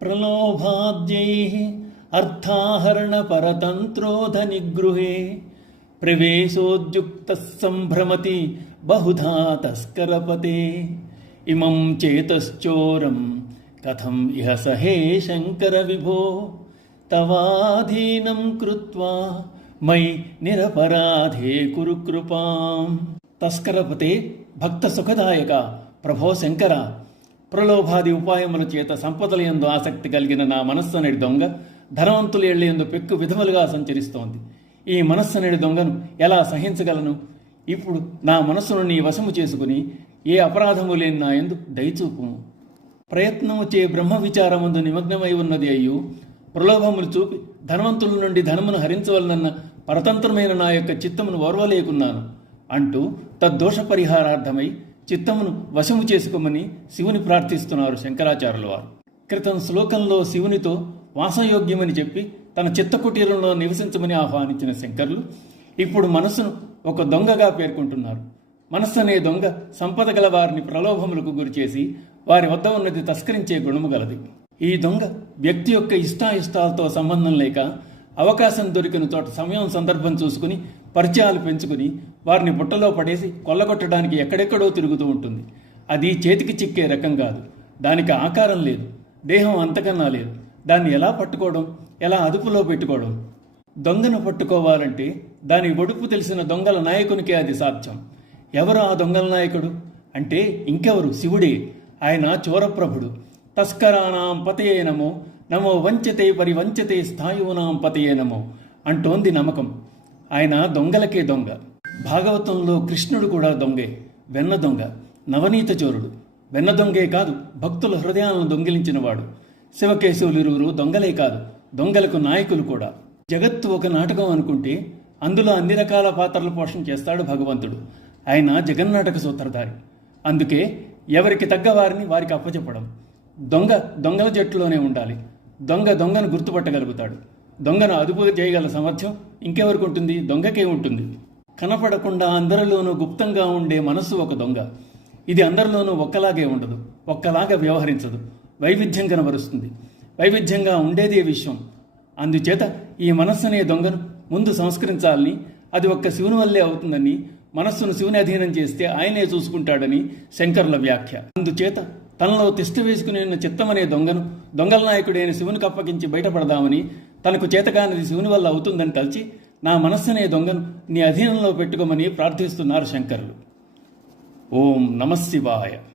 ప్రలోభాద్యైః అర్థాహరణపరతంత్రోధనిగృహే ప్రవేశోద్యుక్తః సంభ్రమతి బహుధా తస్కరపతే ఇమం చేతశ్చోరం కథం ఇహ సహే శంకర విభో తవాధీనం కృత్వా మై నిరపరాధే కురు కృపాం. తస్కరపతే భక్త సుఖదాయక ప్రభో శంకర, ప్రలోభాది ఉపాయముల చేత సంపదల యందు ఆసక్తి కలిగిన నా మనస్సనేడి దొంగ ధనవంతుల ఇళ్లయందు పెక్కు విధములుగా సంచరిస్తోంది. ఈ మనస్సనేడి దొంగను ఎలా సహించగలను? ఇప్పుడు నా మనస్సును నీ వశము చేసుకుని ఏ అపరాధము లేని నా యందు దయచూపుము. ప్రయత్నము చే బ్రహ్మ విచారమందు నిమగ్నమై ఉన్నది అయ్యు ప్రలోభములు చూపి ధనవంతుల నుండి ధనమును హరించవలనన్న పరతంత్రమైన నా యొక్క చిత్తమును ఓర్వలేకున్నాను అంటూ తద్దోష పరిహారార్థమై చిత్తమును వశము చేసుకోమని శివుని ప్రార్థిస్తున్నారు శంకరాచార్యుల వారు. క్రితం శ్లోకంలో శివునితో వాసయోగ్యమని చెప్పి తన చిత్తకుటీరంలో నివసించమని ఆహ్వానించిన శంకరులు ఇప్పుడు మనస్సును ఒక దొంగగా పేర్కొంటున్నారు. మనస్సు అనే దొంగ సంపద గల వారిని ప్రలోభములకు గురిచేసి వారి వద్ద ఉన్నది తస్కరించే గుణము గలది. ఈ దొంగ వ్యక్తి యొక్క ఇష్టాయిష్టాలతో సంబంధం లేక అవకాశం దొరికిన చోట సమయం సందర్భం చూసుకుని పరిచయాలు పెంచుకుని వారిని బుట్టలో పడేసి కొల్లగొట్టడానికి ఎక్కడెక్కడో తిరుగుతూ ఉంటుంది. అది చేతికి చిక్కే రకం కాదు. దానికి ఆకారం లేదు, దేహం అంతకన్నా లేదు. దాన్ని ఎలా పట్టుకోవడం, ఎలా అదుపులో పెట్టుకోవడం? దొంగను పట్టుకోవాలంటే దాని ఒడుపు తెలిసిన దొంగల నాయకునికే అది సాధ్యం. ఎవరు ఆ దొంగల నాయకుడు అంటే ఇంకెవరు, శివుడే. ఆయన చోరప్రభుడు. తస్కరానాం పతయే నమో, నమో వంచతే పరివంచతే స్థాయూనాం పతయే నమో అంటోంది నమ్మకం. ఆయన దొంగలకే దొంగ. భాగవతంలో కృష్ణుడు కూడా దొంగే, వెన్న దొంగ, నవనీత చోరుడు. వెన్న దొంగే కాదు, భక్తుల హృదయాలను దొంగిలించినవాడు. శివకేశవులిరువురు దొంగలే కాదు, దొంగలకు నాయకులు కూడా. జగత్తు ఒక నాటకం అనుకుంటే అందులో అన్ని రకాల పాత్రల పోషణ చేస్తాడు భగవంతుడు. ఆయన జగన్నాటక సూత్రధారి. అందుకే ఎవరికి తగ్గ వారిని వారికి అప్పచెప్పడం. దొంగ దొంగల జట్టులోనే ఉండాలి. దొంగ దొంగను గుర్తుపట్టగలుగుతాడు. దొంగను అదుపు చేయగల సామర్థ్యం ఇంకెవరికి ఉంటుంది? దొంగకే ఉంటుంది. కనపడకుండా అందరిలోనూ గుప్తంగా ఉండే మనస్సు ఒక దొంగ. ఇది అందరిలోనూ ఒక్కలాగే ఉండదు, ఒక్కలాగా వ్యవహరించదు, వైవిధ్యం కనబరుస్తుంది. వైవిధ్యంగా ఉండేదే విశ్వం. అందుచేత ఈ మనస్సునే దొంగను ముందు సంస్కరించాలని, అది ఒక్క శివుని వల్లే అవుతుందని, మనస్సును శివుని అధీనం చేస్తే ఆయనే చూసుకుంటాడని శంకరుల వ్యాఖ్య. అందుచేత తనలో తిష్ట వేసుకుని ఉన్న చిత్తమనే దొంగను దొంగల నాయకుడైన శివునికి అప్పగించి బయటపడదామని, తనకు చేతకానిది శివుని వల్ల అవుతుందని తలచి నా మనస్సునే దొంగను నీ అధీనంలో పెట్టుకోమని ప్రార్థిస్తున్నారు శంకరులు. ఓం నమః శివాయ.